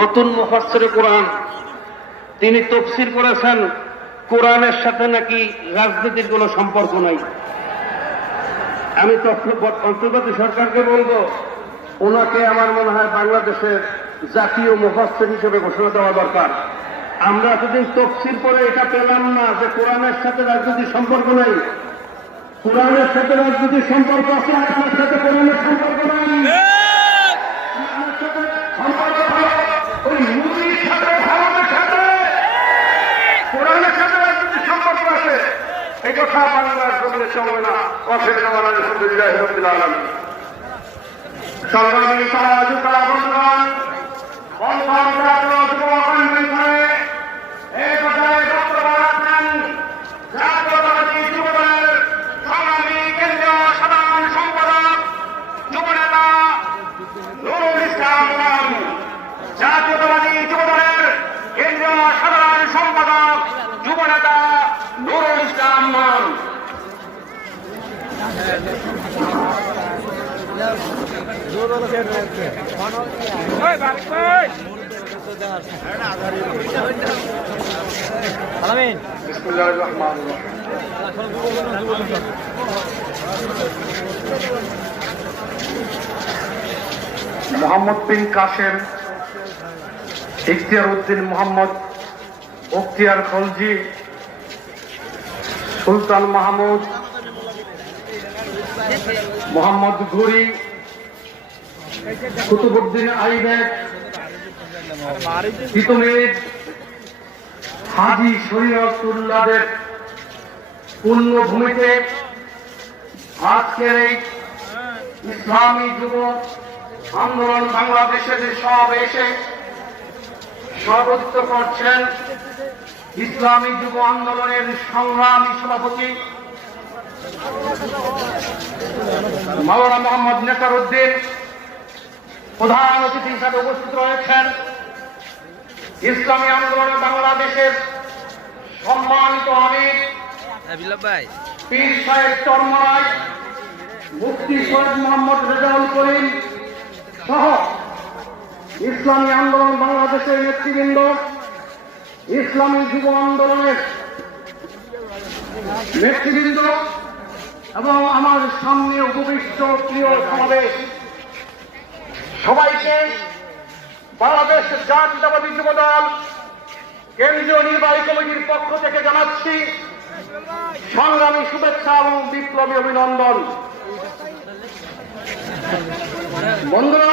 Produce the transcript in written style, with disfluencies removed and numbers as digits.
নতুন মুফাসসিরে কোরআন, তিনি তাফসীর করেছেন কোরআনের সাথে নাকি রাজনীতির কোনো সম্পর্ক নাই। আমি অন্তর্বর্তী সরকারকে বলবো, ওনাকে আমার মনে হয় বাংলাদেশের জাতীয় মুফাসসির হিসেবে ঘোষণা দেওয়া দরকার। আমরা এতদিন তাফসীর করে এটা পেলাম না যে কোরআনের সাথে রাজনীতির সম্পর্ক নাই। কোরআনের সাথে রাজনীতির সম্পর্ক আছে, আপনার সাথে কোরআনের সম্পর্ক নাই। ওই মুমিনের সাথে ভারতের সাথে কোরআনের সাথে রাজনীতির সম্পর্ক আছে, এই কথা বাংলার জমিনে চলবে না। আলহামদুলিল্লাহ রাব্বিল আলামিন। সংগ্রামী সহযোগিতা বন্ধুগণ, এই কথায় বক্তব্য রাখেন জাতীয়তাবাদী যুবদলের সংগ্রামী কেন্দ্রীয় সাধারণ সম্পাদক যুবনেতা নুরুল ইসলাম খান। জাতীয়তাবাদী যুবদলের কেন্দ্রীয় সাধারণ সম্পাদক যুবনেতা নুরুল ইসলাম খান। মোহাম্মদ বিন কাসেম, ইখতিয়ার উদ্দিন মোহাম্মদ, অখতিয়ার খলজি, সুলতান মাহমুদ, মোহাম্মদ ঘুরি, কুতুবুদ্দিন আইবেক, তিতুমির, হাজী শরীয়তুল্লাহদের পুণ্যভূমিতে আজকের এই ইসলামী যুব আন্দোলন বাংলাদেশের সমাবেশে সভাপতিত্ব করছেন ইসলামী যুব আন্দোলনের সংগ্রামী সভাপতি মাওলানা মোহাম্মদ নেসারউদ্দিন। প্রধান অতিথি হিসাবে উপস্থিত রয়েছেন ইসলামী আন্দোলনে বাংলাদেশের সম্মানিত আমির পীর সাহেব চরমরাই, মুফতি সৈয়দ মোহাম্মদ রেজাউল করিম সহ ইসলামী আন্দোলন বাংলাদেশের নেতৃবৃন্দ, ইসলামী যুব আন্দোলনের নেতৃবৃন্দ এবং আমার সামনে উপবিষ্ট প্রিয় সমাবেশ, সবাইকে বাংলাদেশ জাতীয়তাবাদী যুবদল কেন্দ্রীয় নির্বাহী কমিটির পক্ষ থেকে জানাচ্ছি সংগ্রামী শুভেচ্ছা এবং বিপ্লবী অভিনন্দন। বন্ধুরা,